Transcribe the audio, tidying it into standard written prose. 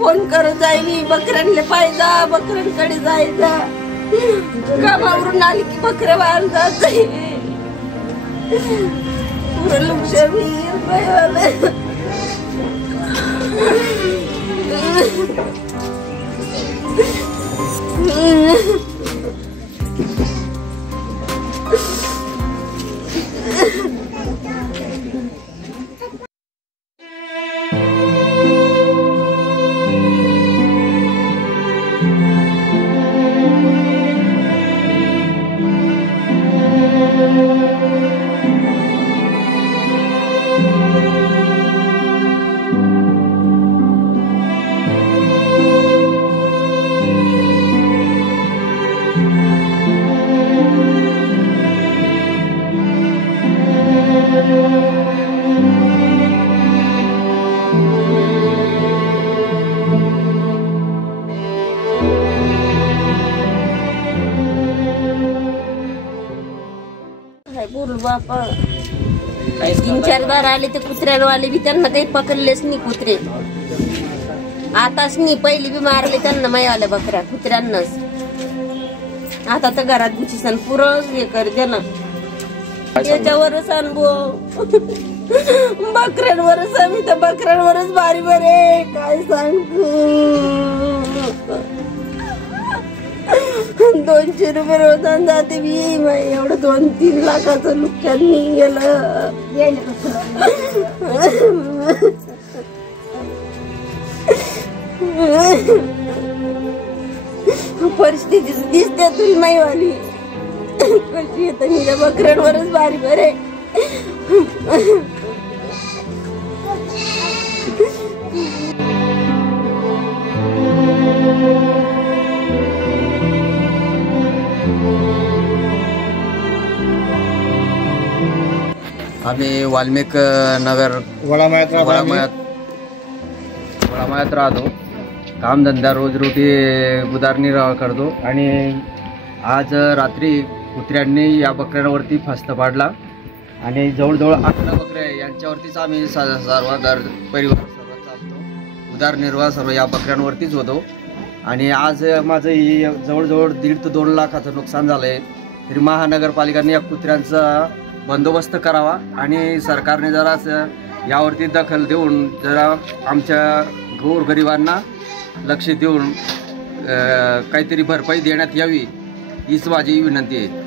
Phone करत जाईल बकऱ्यांना पाहिजा बकऱ्यांकडे जायचा कामावरून आली की बकऱ्या बाहेर जात लक्ष बोल बापा 3-4 बार आले ते कुत्र्यावाले बी त्यांना काही पकडलेच नाही कुत्रे आताच नाही पहिली बी मारले त्यांना माय आल्या बकऱ्या कुत्र्यांनाच आता तर घरात गुचिसन पुरं हे करते ना याच्यावरच अनुभव बकऱ्यांवरच आम्ही तर बकऱ्यांवरच बारी बरे काय सांगू 200 रुपये रोजान जाते मी एवढं 2-3 लाखाचं नुकसान गेलं परिस्थिती दिसते तुला माईवाली कशी येत मी त्या बकऱ्यांवरच बारी बरे आम्ही वाल्मिक नगर वडामळ्यात राहतो कामधंदा रोजरोटी उदरनिर्वाह करतो आणि आज रात्री कुत्र्यांनी या बकऱ्यांवरती फस्त पाडला आणि जवळजवळ 11 बकऱ्या यांच्यावरतीच आम्ही सर्व परिवार सर्व चालतो उदरनिर्वाह सर्व या बकऱ्यांवरतीच होतो आणि आज माझं जवळजवळ 1.5 ते 2 लाखाचं नुकसान झालं आहे तरी महानगरपालिकेने या कुत्र्यांचा बंदोबस्त करावा आणि सरकारने जरा यावरती दखल देऊन जरा आमच्या गोरगरिबांना लक्ष देऊन काहीतरी भरपाई देण्यात यावी हीच माझी विनंती आहे।